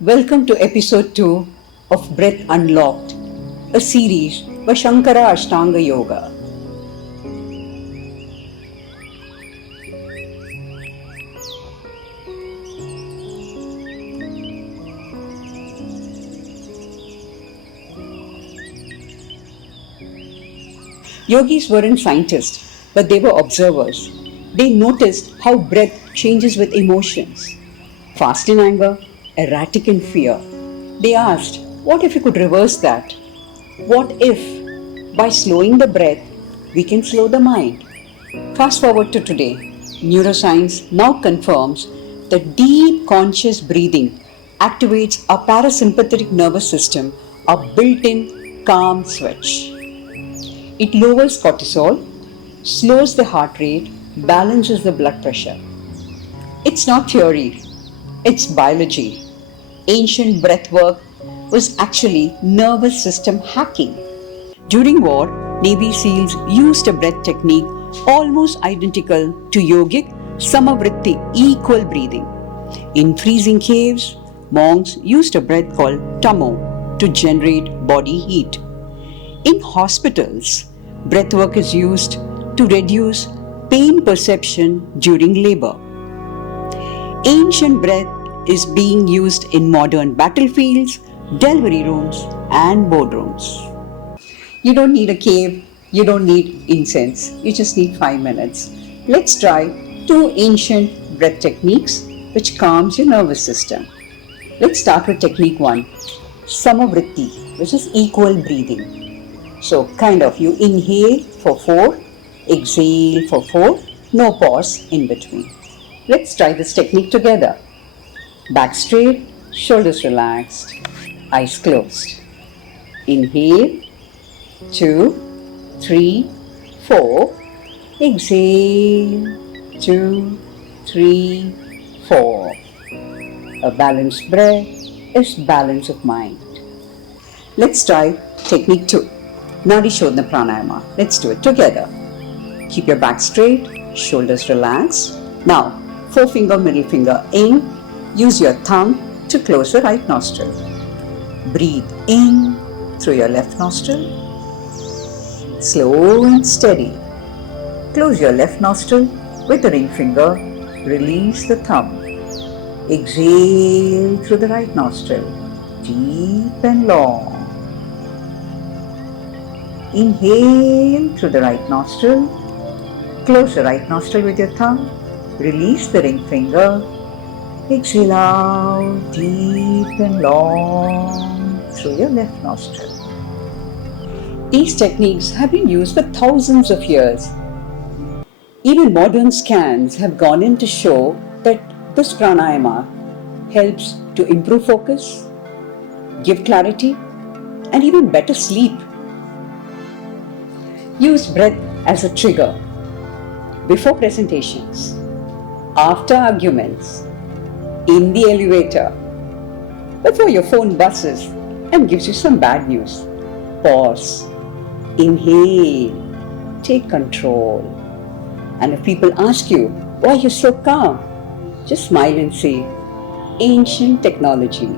Welcome to episode 2 of Breath Unlocked, a series by Shankara Ashtanga Yoga. Yogis weren't scientists, but they were observers. They noticed how breath changes with emotions. Fast in anger, erratic in fear. They asked, what if we could reverse that? What if, by slowing the breath, we can slow the mind? Fast forward to today. Neuroscience now confirms that deep conscious breathing activates our parasympathetic nervous system, our built-in calm switch. It lowers cortisol, slows the heart rate, balances the blood pressure. It's not theory, it's biology. Ancient breathwork was actually nervous system hacking. During war, Navy SEALs used a breath technique almost identical to yogic samavritti, equal breathing. In freezing caves, monks used a breath called tamo to generate body heat. In hospitals, breathwork is used to reduce pain perception during labor. Ancient breath is being used in modern battlefields, delivery rooms, and boardrooms. You don't need a cave, you don't need incense, you just need 5 minutes. Let's try 2 ancient breath techniques which calms your nervous system. Let's start with technique 1, samavritti, which is equal breathing. So you inhale for 4, exhale for 4, no pause in between. Let's try this technique together. Back straight, shoulders relaxed, eyes closed. Inhale, 2, 3, 4. Exhale, 2, 3, 4. A balanced breath is balance of mind. Let's try technique 2. Nadi Shodhana Pranayama. Let's do it together. Keep your back straight, shoulders relaxed. Now, forefinger, middle finger in. Use your thumb to close the right nostril. Breathe in through your left nostril. Slow and steady. Close your left nostril with the ring finger. Release the thumb. Exhale through the right nostril. Deep and long. Inhale through the right nostril. Close the right nostril with your thumb. Release the ring finger. Exhale out deep and long through your left nostril. These techniques have been used for thousands of years. Even modern scans have gone in to show that this pranayama helps to improve focus, give clarity, and even better sleep. Use breath as a trigger. Before presentations, after arguments, in the elevator, before your phone buzzes and gives you some bad news. Pause, inhale, take control. And if people ask you, why you're so calm, just smile and say, ancient technology.